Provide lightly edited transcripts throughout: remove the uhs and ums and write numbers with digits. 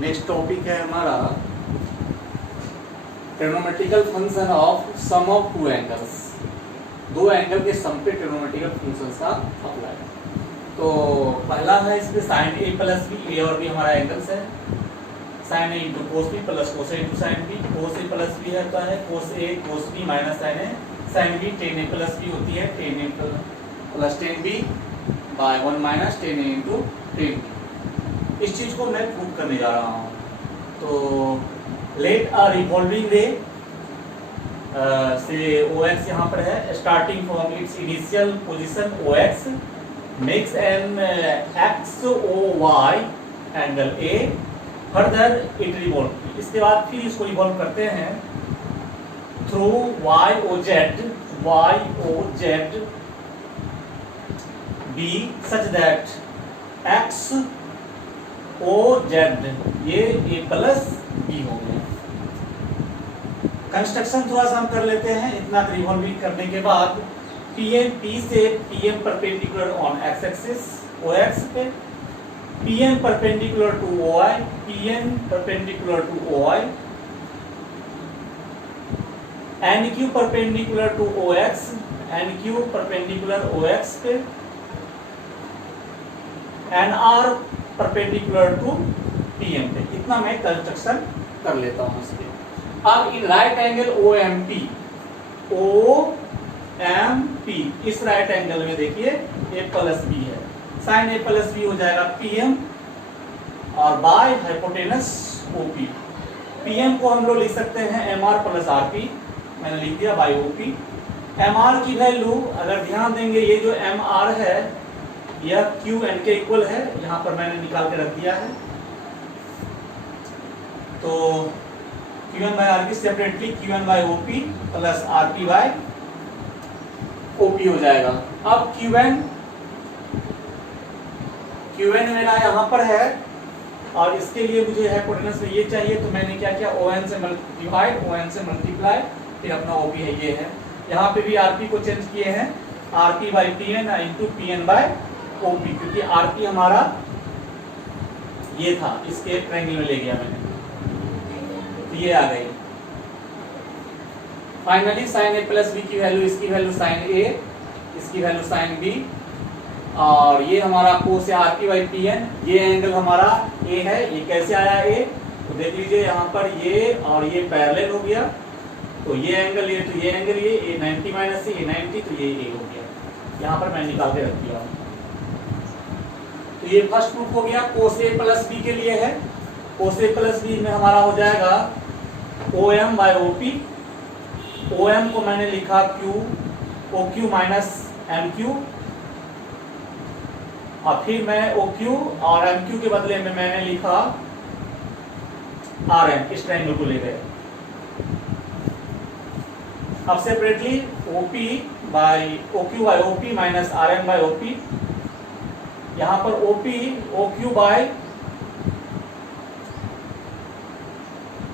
Next topic है हमारा trigonometrical function of sum of two angles. दो एंगल के सम पे ट्रिग्नोमेट्रिकल फंक्शंस का अप्लाई। तो पहला है इसमें sine A plus B, A और बी हमारा एंगल्स है। Sine A into cos B plus cos A into sine B. Cos A plus B रहता है cos A cos B minus sine A sine B. Tan A plus B होती है tan A plus tan B by one minus tan A into tan B. इस चीज को मैं prove करने जा रहा हूँ। तो लेट अ रिवॉल्विंग रे से OX यहाँ पर है, starting from its initial position OX makes an XOY angle A, further it revolve. इसके बाद फिर इसको रिवॉल्व करते हैं through YOZ B such that XOZ ये A प्लस B हो गया। कंस्ट्रक्शन थोड़ा सा हम कर लेते हैं। इतना रिवॉल्विंग करने के बाद P से PM perpendicular on X axis OX पे, PM perpendicular to OI, PN perpendicular to OI, NQ perpendicular to OX, NQ perpendicular OX पे, NR परपेंडिकुलर टू PM पे। इतना मैं कंस्ट्रक्शन कर लेता हूँ इसके। अब इन राइट एंगल OMP इस राइट एंगल में देखिए A प्लस बी है, साइन A प्लस बी हो जाएगा PM और बाय हाइपोटेनस OP। PM को हम लोग लिख सकते हैं MR प्लस RP, मैंने लिख दिया बाय OP। MR की वैल्यू अगर ध्यान देंगे ये जो MR है यह QN के इक्वल है, यहाँ पर मैंने निकाल के रख दिया है। तो Q1 by RP separately Q1 by OP plus RP by OP हो जाएगा। अब Q1 मेरा यहाँ पर है और इसके लिए मुझे हाइपोटेनस में ये चाहिए, तो मैंने क्या किया ON से मल्टीप्लाई फिर अपना OP है ये है। यहाँ पे भी RP को चेंज किए हैं RP by PN into PN by OP, क्योंकि RP हमारा ये था, इसके ट्रायंगल में ले गया मैंने, तो ये आ गई। Finally sine A plus B की वैल्यू, इसकी वैल्यू साइन A, इसकी वैल्यू साइन B, और ये हमारा कोस है RP बाई PN। ये एंगल हमारा A है, ये कैसे आया A, तो देख लीजिए यहाँ पर ये और ये पैरेलल हो गया, तो ये एंगल ये, तो ये एंगल ये 90 माइनस ये 90, तो ये A हो गया। यहाँ पर मैं निकाल के रख दिया। तो ये फर्स्ट प्रूफ हो गया। कोस A प्लस बी के लिए है, कोस A प्लस बी में हमारा हो जाएगा OM बाय OP। OM को मैंने लिखा OQ माइनस MQ, और फिर मैं OQ और MQ के बदले में मैंने लिखा RM, इस ट्रायंगल को ले गए। अब separately OQ by OP minus RM by OP। यहाँ पर OQ बाय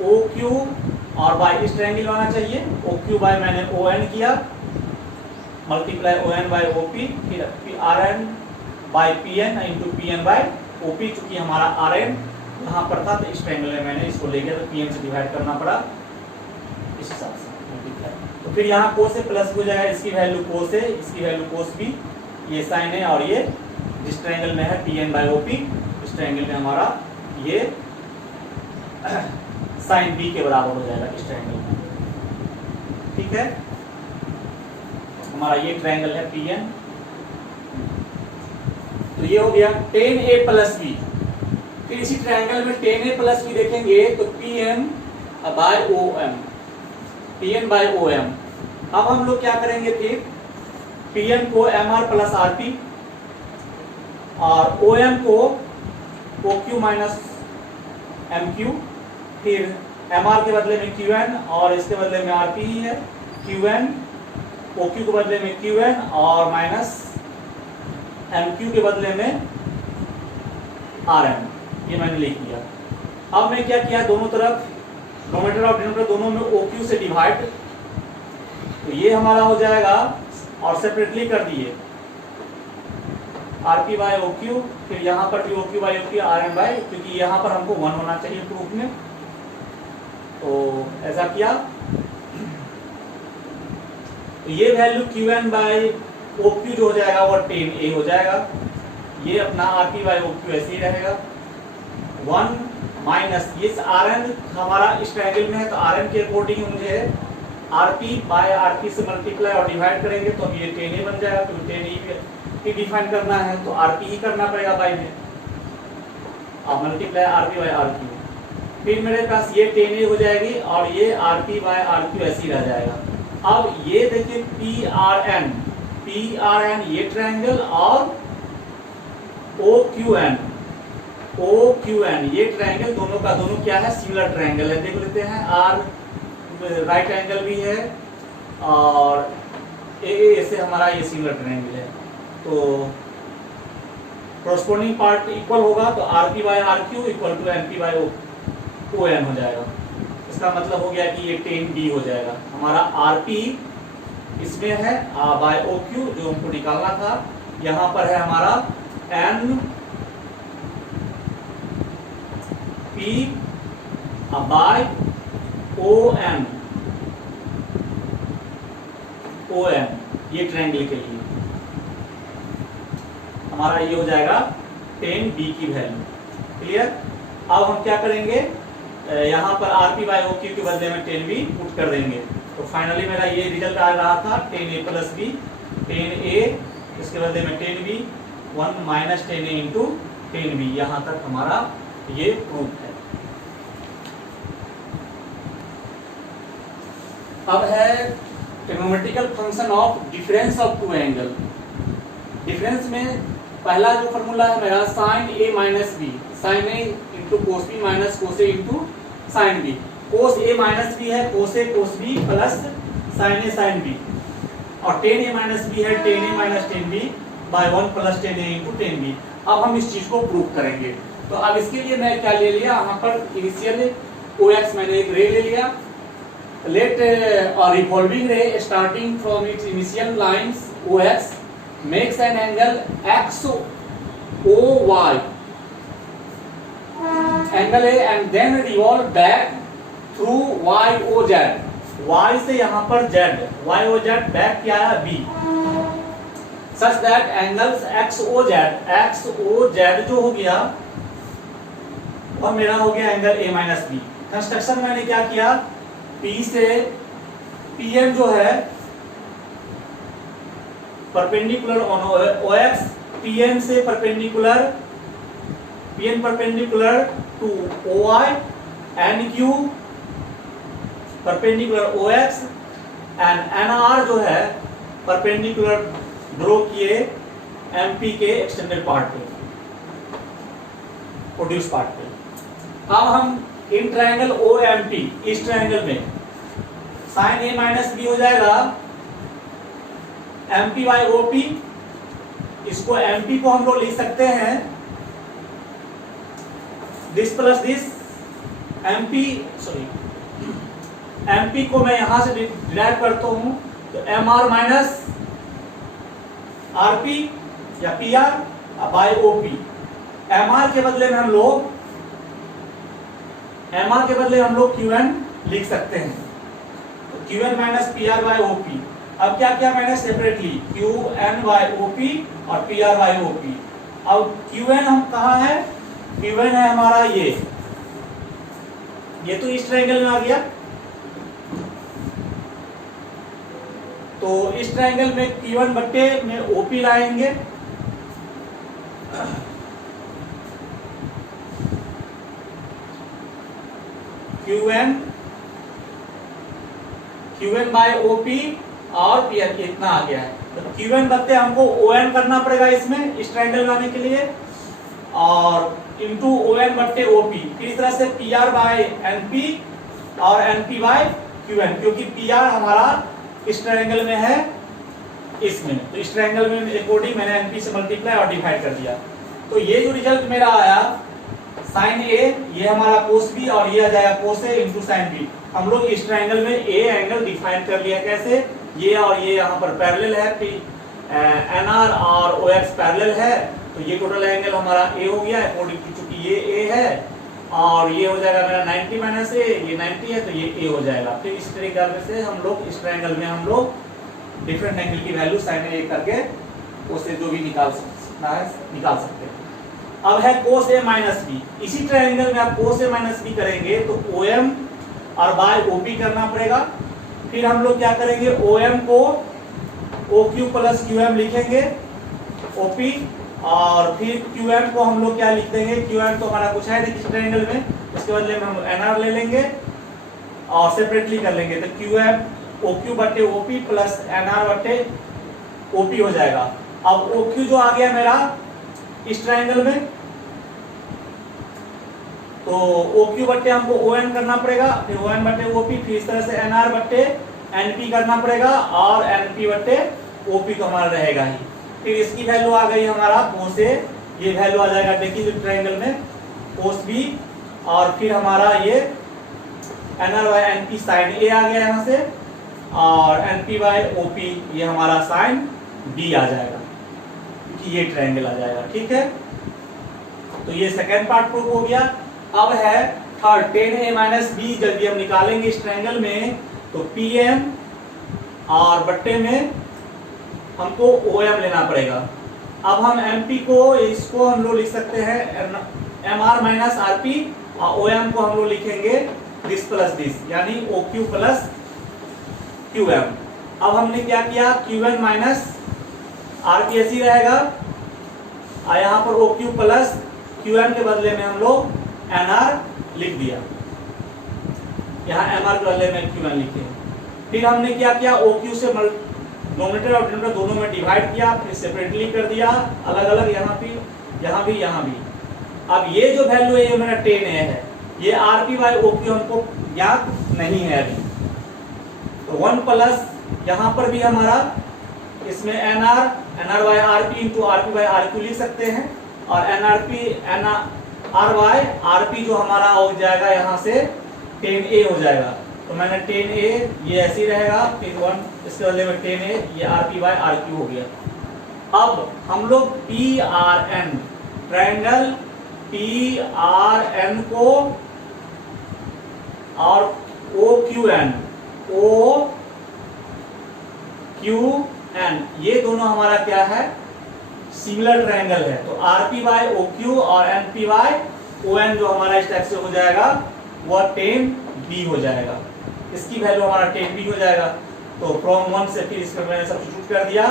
OQ और बाय इस ट्रायंगल आना चाहिए। OQ बाय मैंने ON किया मल्टीप्लाई ON बाय OP, फिर RN by PN into PN by OP। चूंकि हमारा RN यहाँ पर था तो इस ट्रायंगल में मैंने इसको ले गया, तो PN से डिवाइड करना पड़ा इस हिसाब से मल्टीप्लाई। तो फिर यहाँ कोस A प्लस हो जाएगा, इसकी वैल्यू कोस A, इसकी वैल्यू कोस B, ये साइन A, और ये जिस ट्रायंगल में है PN बाय OP, इस ट्रायंगल में हमारा ये साइन B के बराबर हो जाएगा इस ट्रायंगल में। ठीक है, हमारा ये ट्रायंगल है PN। तो ये हो गया 10A प्लस बी। फिर इसी ट्रायंगल में 10A प्लस बी देखेंगे तो PM by OM, PN by OM। अब हम लोग क्या करेंगे, फिर PN को MR प्लस RP और OM को OQ माइनस MQ, फिर MR के बदले में QN और इसके बदले में RP ही है, QN OQ के बदले में QN और माइनस MQ के बदले में RM, ये मैंने लिख दिया। अब मैं क्या किया, दोनों तरफ नोमेटर और डिनोमिनेटर दोनों में OQ से डिवाइड, तो ये हमारा हो जाएगा, और सेपरेटली कर दिए R P by O Q, फिर यहाँ पर भी O Q by O Q R N by, क्योंकि यहाँ पर हमको 1 होना चाहिए प्रूफ में, तो ऐसा किया। तो ये value Q N by O Q जो हो जाएगा वो 10A हो जाएगा। ये अपना R P by O Q ऐसे ही रहेगा। 1 माइनस इस आर एन हमारा इस ट्रायंगल में है, तो आर एन के अकॉर्डिंग मुझे R P by R P से मल्टीप्लाई और डिवाइड करेंगे तो ये 10A बन जाएगा। तो 10A ही डिफाइन करना है तो आर पी ही करना पड़ेगा बाई में, अब multiply R P by R Q. फिर मेरे पास ये 10A हो जाएगी और ये R P by R Q ऐसे ही रह जाएगा। अब ये देखिए पी आर एन ये ट्रायंगल और ओ क्यू एन ये ट्रायंगल, दोनों का दोनों क्या है, सिमिलर ट्रायंगल है। देख लेते हैं, आर राइट एंगल भी है और ए से हमारा ये सिमिलर ट्रायंगल है, तो कॉरस्पॉन्डिंग पार्ट इक्वल होगा, तो R P by R Q equal to N P by O N हो जाएगा। इसका मतलब हो गया कि ये 10B हो जाएगा। हमारा आर पी इसमें है बाय ओ क्यू जो हमको निकालना था, यहाँ पर है हमारा N P by O N ये ट्रायंगल के लिए हमारा ये हो जाएगा 10B की वैल्यू। क्लियर? अब हम क्या करेंगे, यहाँ पर R P by O Q के बदले में 10B पुट कर देंगे, तो फाइनली मेरा ये रिजल्ट आ रहा था 10A प्लस B, 10A इसके बदले में 10B, 1 minus 10A into 10B। यहाँ तक हमारा ये प्रूफ है। अब है trigonometrical function of difference of two angle. Difference में पहला जो फॉर्मूला है मेरा sine A minus B, sine A into cos B minus cos A into sine B. Cos A minus B है cos A cos B plus sine A sine B, और tan A minus B है tan A minus tan B by 1 plus 10A into 10B। अब हम इस चीज को prove करेंगे। तो अब इसके लिए मैं क्या ले लिया, यहाँ पर इनिशियल OX मैंने एक रे ले लिया, let a revolving ray starting from its initial lines OX makes an angle XOY angle A and then revolve back through YOZ। Y से यहाँ पर Z, YOZ बैक क्या है B, such that angles XOZ जो हो गया और मेरा हो गया angle A minus B. Construction मैंने क्या किया, P से PM जो है परपेंडिकुलर ऑन OX, PM से perpendicular PN perpendicular to OI, NQ perpendicular OX and NR जो है परपेंडिकुलर ड्रॉ किए MP के एक्सटेंडेड पार्ट पे, प्रोड्यूस पार्ट पे। अब हम इन ट्रायंगल OMP, इस ट्रायंगल में साइन A माइनस बी हो जाएगा MP बाई OP। इसको MP को हम लोग लिख सकते हैं दिस प्लस दिस, MP को मैं यहां से डिराइव करता हूं तो MR माइनस RP या PR बाई OP। MR के बदले में हम लोग QN लिख सकते हैं, तो QN minus PR by OP। अब क्या किया मैंने सेपरेटली, QN बाई OP और PR बाई OP। अब QN हम कहाँ है, QN है हमारा ये तो इस ट्रायंगल में आ गया, तो इस ट्रायंगल में Q1 बट्टे में OP लाएंगे, QN बाय OP और PR इतना आ गया है। तो QN बत्ते हमको ON करना पड़ेगा इसमें, इस ट्रायंगल बनाने के लिए, और इंटू ON बट्टे OP। फिर इस तरह से PR बाय NP और NP बाय QN, क्योंकि PR हमारा इस ट्रायंगल में है इसमें, तो इस ट्रायंगल में अकॉर्डिंग मैंने NP से मल्टीप्लाई और डिवाइड कर दिया। तो ये जो रिजल्ट मेरा आया साइन A, ये हमारा कोस B और ये आ जाएगा कोस A इंटू साइन B। हम लोग इस ट्रायंगल में A एंगल डिफाइन कर लिया। कैसे, ये और ये यहाँ पर पैरेलल है, एन आर और ओ एक्स पैरेलल है, तो ये टोटल एंगल हमारा ए हो गया अकॉर्डिंग टू, चूंकि ये ए है और ये हो जाएगा मेरा 90 माइनस ए, ये 90 है तो ये ए हो जाएगा। फिर इस तरीके से हम लोग इस ट्रायंगल में हम लोग डिफरेंट एंगल की वैल्यू साइन ए करके उससे जो भी निकाल सकते हैं। अब है cos a माइनस बी। इसी ट्रायंगल में आप cos a माइनस बी करेंगे तो OM और बाय OP करना पड़ेगा। फिर हम लोग क्या करेंगे, OM को OQ प्लस QM लिखेंगे OP, और फिर QM को हम लोग क्या लिख देंगे, QM तो हमारा कुछ है नहीं किसी ट्रायंगल में, इसके बदले में हम NR ले लेंगे और सेपरेटली कर लेंगे, तो QM OQ बटे OP प्लस NR बटे OP हो जाएगा। अब OQ जो आ गया मेरा इस ट्रायंगल में, तो OQ बट्टे हमको ON करना पड़ेगा, फिर ON बट्टे OP, फिर इस तरह से NR बट्टे NP करना पड़ेगा, और NP बट्टे OP तो हमारा रहेगा ही। फिर इसकी वैल्यू आ गई हमारा cos A, ये वैल्यू आ जाएगा देखिए ट्रायंगल में cos B, और फिर हमारा ये NR by NP sin A आ गया यहाँ से, और NP बाय OP ये हमारा sin B आ जाएगा, क्योंकि ये ट्रायंगल आ जाएगा। ठीक है, तो ये सेकेंड पार्ट प्रूव हो गया। अब है third, tan A minus B. जब भी हम निकालेंगे इस ट्रायंगल में तो PM और बट्टे में हमको OM लेना पड़ेगा। अब हम MP को, इसको हम लोग लिख सकते हैं MR माइनस RP, और OM को हम लोग लिखेंगे दिस प्लस दिस, यानी OQ प्लस QM। अब हमने क्या किया, QN माइनस RP ऐसे ही रहेगा, और यहाँ पर OQ प्लस QN के बदले में हम लोग NR लिख दिया, यहाँ MR के बदले में QN लिखे। फिर हमने क्या किया, OQ से नोमिनेटर और डिनोमिनेटर दोनों में डिवाइड किया, फिर सेपरेटली कर दिया अलग अलग, यहाँ भी यहाँ भी। अब ये जो वैल्यू है ये मेरा tan A है, ये RP बाय OQ हमको ज्ञात नहीं है अभी, तो 1 प्लस यहाँ पर भी हमारा इसमें NR by RP into RP by RQ लिख सकते हैं, और NR बाय RP जो हमारा हो जाएगा यहाँ से tan A हो जाएगा, तो मैंने tan A ये ऐसे ही रहेगा, फिर 1 इसके बदले में tan A, ये RP बाय RQ हो गया। अब हम लोग PRN ट्रायंगल PRN को और OQN ये दोनों हमारा क्या है, सिमिलर ट्रायंगल है, तो RP बाय OQ और NP बाय ON जो हमारा इस टाइप से हो जाएगा वह tan B हो जाएगा, इसकी वैल्यू हमारा tan B हो जाएगा। तो फ्रॉम 1 से फिर इसमें मैंने सब्स्टिट्यूट कर दिया,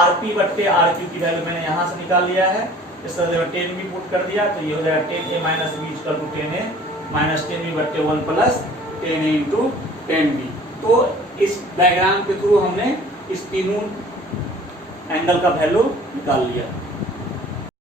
RP बट्टे RQ की वैल्यू मैंने यहाँ से निकाल लिया है, इस तरह से tan B पुट कर दिया, तो ये हो जाएगा tan A minus B equal to tan A minus tan B बट्टे 1 plus tan A into tan B। तो इस डायग्राम के थ्रू हमने इस तीनों एंगल का वैल्यू निकाल लिया।